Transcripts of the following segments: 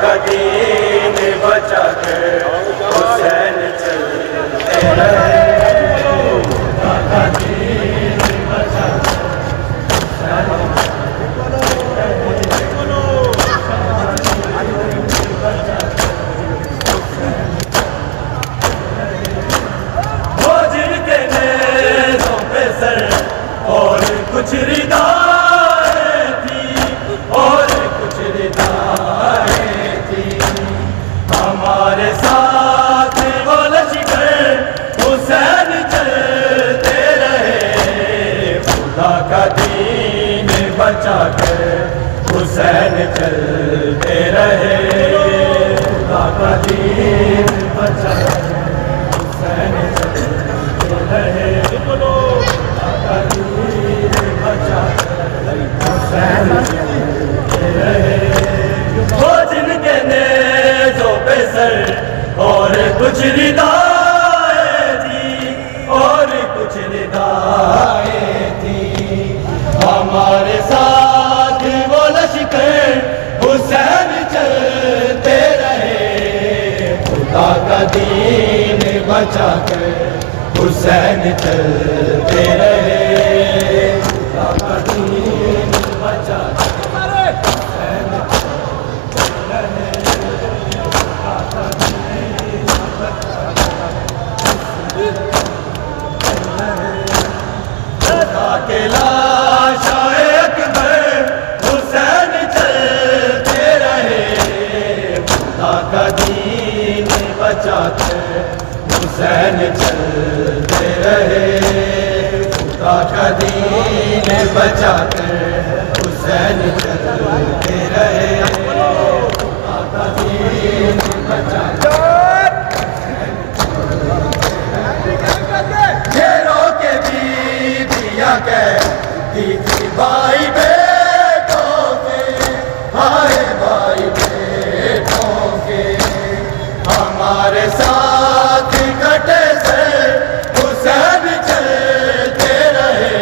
का दीन बचा कर हुसैन चलते रहे। खुदा का दीन बचा वो जिनके नेज़ों पे सर और कुछ रिदाएं थी, और कुछ रिदाएं थी। हमारे साथ वो लश्कर हुसैन चलते रहे। खुदा का दीन बचा कर हुसैन चलते रहे। खुदा का दीन बचा कर हुसैन चलते रहे। खुदा का दीन बचा कर हुसैन चलते रहे। वो जिनके नेज़ों पे सर और कुछ रिदाएं थी, और कुछ रिदाएं थी। हमारे साथ वो लश्कर हुसैन चलते रहे। खुदा का दीन बचा कर हुसैन चलते रहे। खुदा का दीन बचा कर हुसैन चलते रहे। खुदा का दीन बचा खुदा के लाशाए अकबर हुसैन चलते रहे। खुदा का दीन बचा कर हुसैन चलते रहे। खुदा का दीन बचा कर हुसैन चलते रहे। खुदा का दीन बचा घेरों के बीबियां कहती थी भाई बेटों के, हाय भाई बेटों के। हमारे साथ कटे से हुसैन चलते रहे।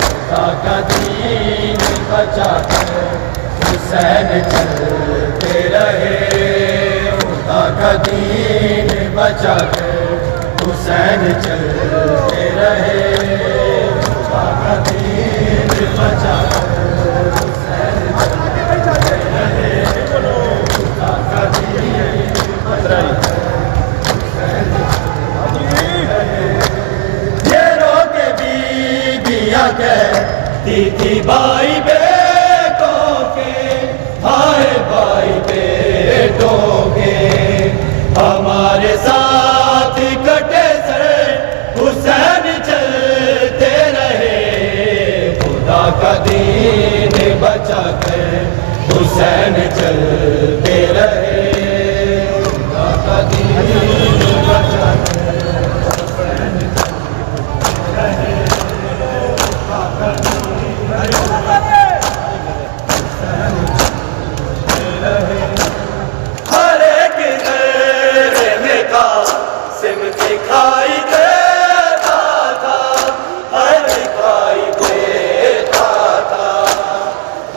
खुदा का दीन बचा कर हुसैन चलते रहे। खुदा का दीन बचा कर हुसैन चलते रहे। खुदा का दीन बचा कर हुसैन चलते रहे। खुदा का दीन बचा घेरों के बीबियां कहती थी भाई बेटों के, हाय भाई बेटों के। हमारे साथ कटे सर हुसैन चलते रहे। खुदा का दीन बचा कर हुसैन चलते रहे। खुदा का दीन बचा कर हुसैन चलते रहे। खुदा का दीन बचा कर हुसैन चलते रहे। हर एक ज़र्रे में कासिम दिखाई देता था, हर दिखाई देता था।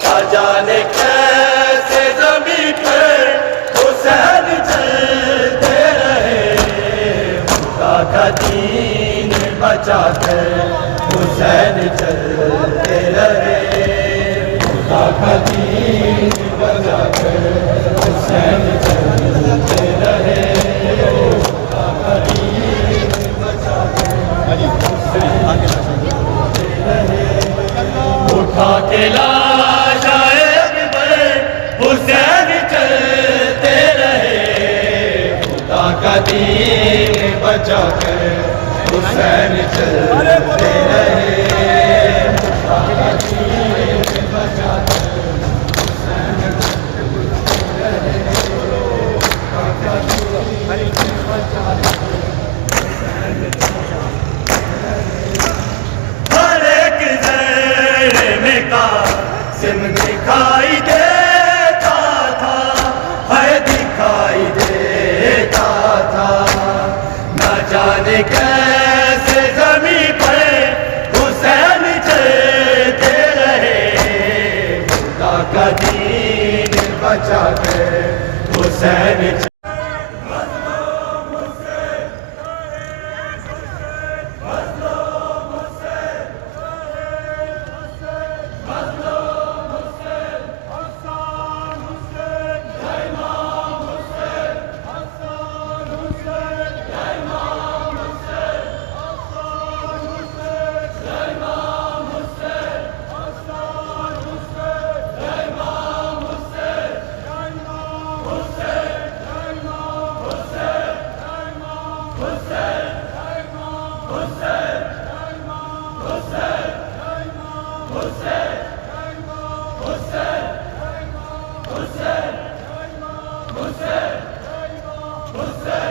न जाने कैसे ज़मीं पर हुसैन चलते रहे। खुदा का दीन बचा कर हुसैन चलते रहे। खुदा का दीन बचा कर हुसैन चलते रहे। खुदा का दीन बचा कर हुसैन चलते रहे। उठा के लाशाए अकबर हुसैन चलते रहे। खुदा का दीन बचा कर हुसैन चलते रहे। खुदा का दीन बचा कर हुसैन चलते रहे। खुदा का दीन बचा कर हुसैन चलते रहे। हर एक ज़र्रे में कासिम दिखाई देता था, है दिखाई देता था। न जाने कैसे ज़मीं पर हुसैन चलते जाके हुसैन Hussein!